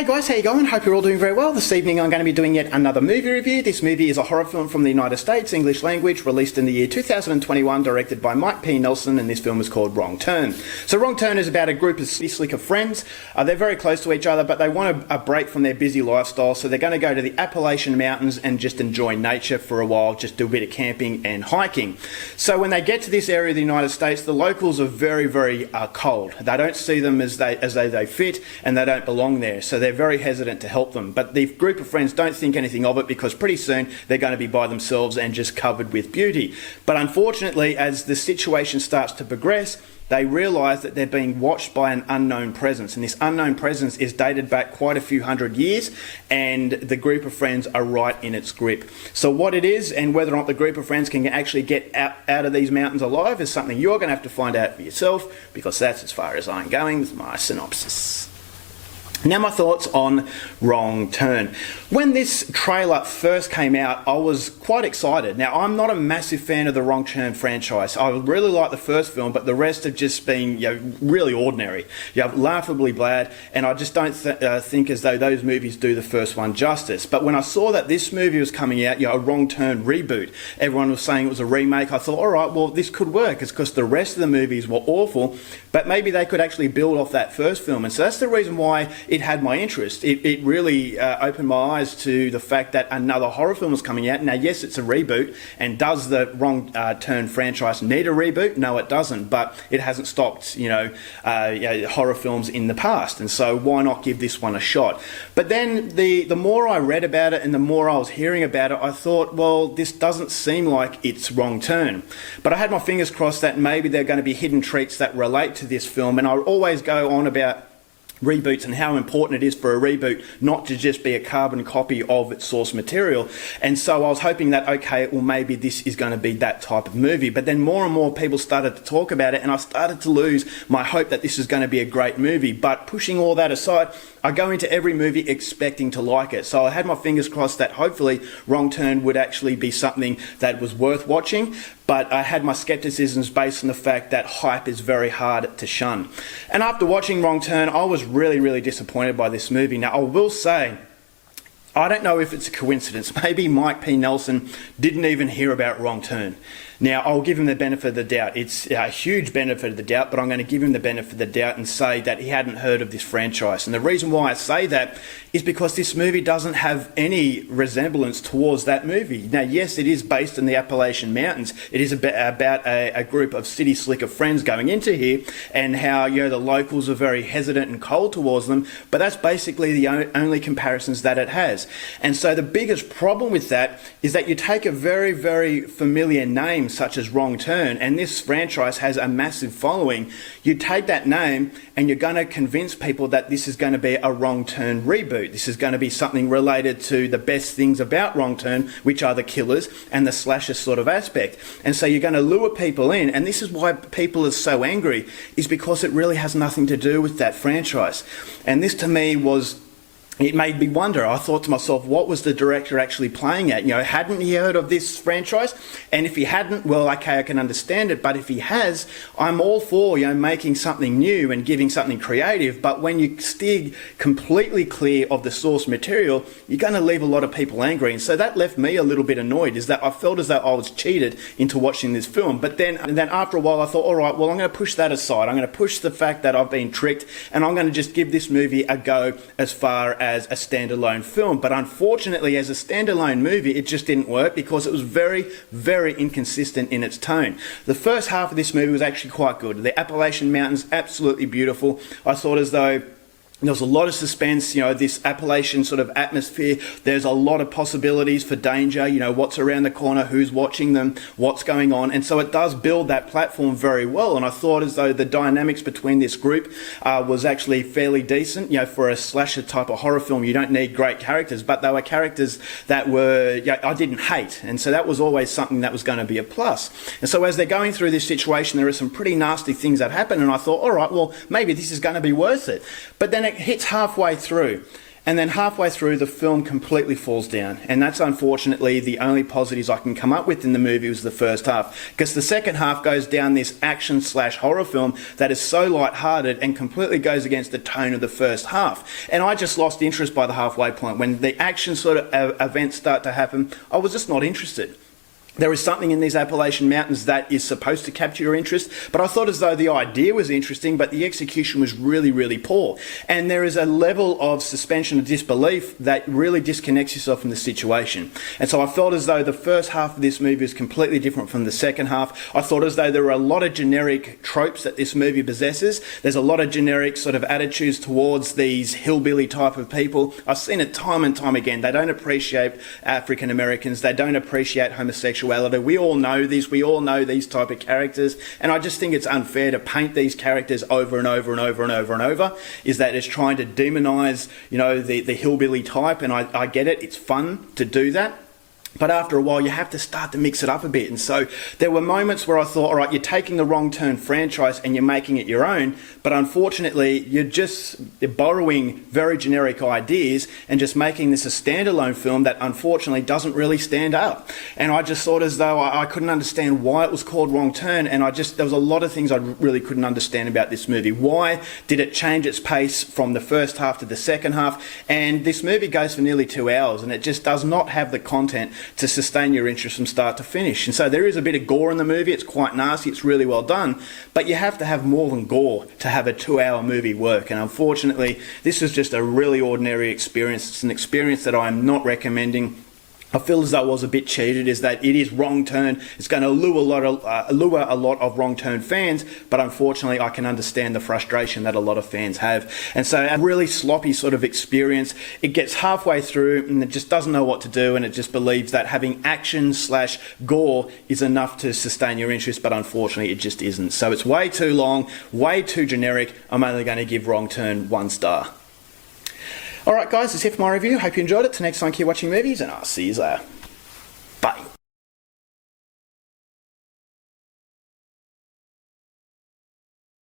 Hey guys, how you going? Hope you're all doing very well. This evening I'm going to be doing yet another movie review. This movie is a horror film from the United States, English language, released in the year 2021, directed by Mike P. Nelson, and this film is called Wrong Turn. So Wrong Turn is about a group of city slicker friends. They're very close to each other, but they want a break from their busy lifestyle, so they're going to go to the Appalachian Mountains and just enjoy nature for a while, just do a bit of camping and hiking. So when they get to this area of the United States, the locals are very cold. They don't see them as they fit, and they don't belong there. So they're very hesitant to help them. But the group of friends don't think anything of it because pretty soon they're going to be by themselves and just covered with beauty. But unfortunately, as the situation starts to progress, they realise that they're being watched by an unknown presence. And this unknown presence is dated back quite a few hundred years, and the group of friends are right in its grip. So what it is and whether or not the group of friends can actually get out of these mountains alive is something you're going to have to find out for yourself, because that's as far as I'm going with my synopsis. Now my thoughts on Wrong Turn. When this trailer first came out, I was quite excited. Now I'm not a massive fan of the Wrong Turn franchise. I really like the first film, but the rest have just been really ordinary, laughably bad, and I just don't think as though those movies do the first one justice. But when I saw that this movie was coming out, a Wrong Turn reboot, everyone was saying it was a remake, I thought, alright, well this could work. It's because the rest of the movies were awful, but maybe they could actually build off that first film, and so that's the reason why it had my interest. It really opened my eyes to the fact that another horror film was coming out. Now, yes, it's a reboot, and does the Wrong Turn franchise need a reboot? No, it doesn't, but it hasn't stopped, horror films in the past, and so why not give this one a shot? But then the more I read about it and the more I was hearing about it, I thought, well, this doesn't seem like it's Wrong Turn. But I had my fingers crossed that maybe there are going to be hidden treats that relate to this film, and I always go on about reboots and how important it is for a reboot not to just be a carbon copy of its source material. And so I was hoping that, okay, well maybe this is going to be that type of movie. But then more and more people started to talk about it, and I started to lose my hope that this is going to be a great movie. But pushing all that aside, I go into every movie expecting to like it. So I had my fingers crossed that hopefully Wrong Turn would actually be something that was worth watching. But I had my skepticisms based on the fact that hype is very hard to shun. And after watching Wrong Turn, I was really disappointed by this movie. Now, I will say, I don't know if it's a coincidence. Maybe Mike P. Nelson didn't even hear about Wrong Turn. Now, I'll give him the benefit of the doubt. It's a huge benefit of the doubt, but I'm going to give him the benefit of the doubt and say that he hadn't heard of this franchise. And the reason why I say that is because this movie doesn't have any resemblance towards that movie. Now, yes, it is based in the Appalachian Mountains. It is about a group of city slicker friends going into here, and how the locals are very hesitant and cold towards them, but that's basically the only comparisons that it has. And so the biggest problem with that is that you take a very familiar name such as Wrong Turn, and this franchise has a massive following. You take that name and you're going to convince people that this is going to be a Wrong Turn reboot. This is going to be something related to the best things about Wrong Turn, which are the killers and the slasher sort of aspect. And so you're going to lure people in, and this is why people are so angry, is because it really has nothing to do with that franchise. And this to me it made me wonder. I thought to myself, what was the director actually playing at? Hadn't he heard of this franchise? And if he hadn't, well, okay, I can understand it. But if he has, I'm all for, making something new and giving something creative. But when you steer completely clear of the source material, you're going to leave a lot of people angry. And so that left me a little bit annoyed, is that I felt as though I was cheated into watching this film. But then after a while, I thought, all right, well, I'm going to push that aside. I'm going to push the fact that I've been tricked, and I'm going to just give this movie a go as far as a standalone film. But unfortunately, as a standalone movie, it just didn't work because it was very inconsistent in its tone. The first half of this movie was actually quite good. The Appalachian Mountains, absolutely beautiful. I thought as though there was a lot of suspense, this Appalachian sort of atmosphere. There's a lot of possibilities for danger, what's around the corner, who's watching them, what's going on. And so it does build that platform very well. And I thought as though the dynamics between this group was actually fairly decent. For a slasher type of horror film, you don't need great characters, but they were characters that were, I didn't hate. And so that was always something that was going to be a plus. And so as they're going through this situation, there are some pretty nasty things that happen. And I thought, all right, well, maybe this is going to be worth it. But then it hits halfway through, And then halfway through, the film completely falls down. And that's unfortunately the only positives I can come up with in the movie was the first half. Because the second half goes down this action/horror film that is so light-hearted and completely goes against the tone of the first half. And I just lost interest by the halfway point. When the action sort of events start to happen, I was just not interested. There is something in these Appalachian Mountains that is supposed to capture your interest, but I thought as though the idea was interesting, but the execution was really, really poor. And there is a level of suspension of disbelief that really disconnects yourself from the situation. And so I felt as though the first half of this movie is completely different from the second half. I thought as though there were a lot of generic tropes that this movie possesses. There's a lot of generic sort of attitudes towards these hillbilly type of people. I've seen it time and time again. They don't appreciate African Americans. They don't appreciate homosexuality. We all know this. We all know these type of characters. And I just think it's unfair to paint these characters over and over and over and over and over. Is that it's trying to demonise, you know, the hillbilly type. And I get it. It's fun to do that. But after a while, you have to start to mix it up a bit. And so there were moments where I thought, all right, you're taking the Wrong Turn franchise and you're making it your own. But unfortunately, you're borrowing very generic ideas and just making this a standalone film that unfortunately doesn't really stand up. And I just thought as though I couldn't understand why it was called Wrong Turn. And there was a lot of things I really couldn't understand about this movie. Why did it change its pace from the first half to the second half? And this movie goes for nearly 2 hours and it just does not have the content to sustain your interest from start to finish. And so there is a bit of gore in the movie. It's quite nasty. It's really well done. But you have to have more than gore to have a 2-hour movie work. And unfortunately, this is just a really ordinary experience. It's an experience that I'm not recommending. I feel as though I was a bit cheated, is that it is Wrong Turn. It's going to lure a lot of Wrong Turn fans, but unfortunately I can understand the frustration that a lot of fans have. And so a really sloppy sort of experience. It gets halfway through and it just doesn't know what to do, and it just believes that having action/gore is enough to sustain your interest, but unfortunately it just isn't. So it's way too long, way too generic. I'm only going to give Wrong Turn 1 star. Alright guys, that's it for my review. Hope you enjoyed it. Till next time, keep watching movies and I'll see you later.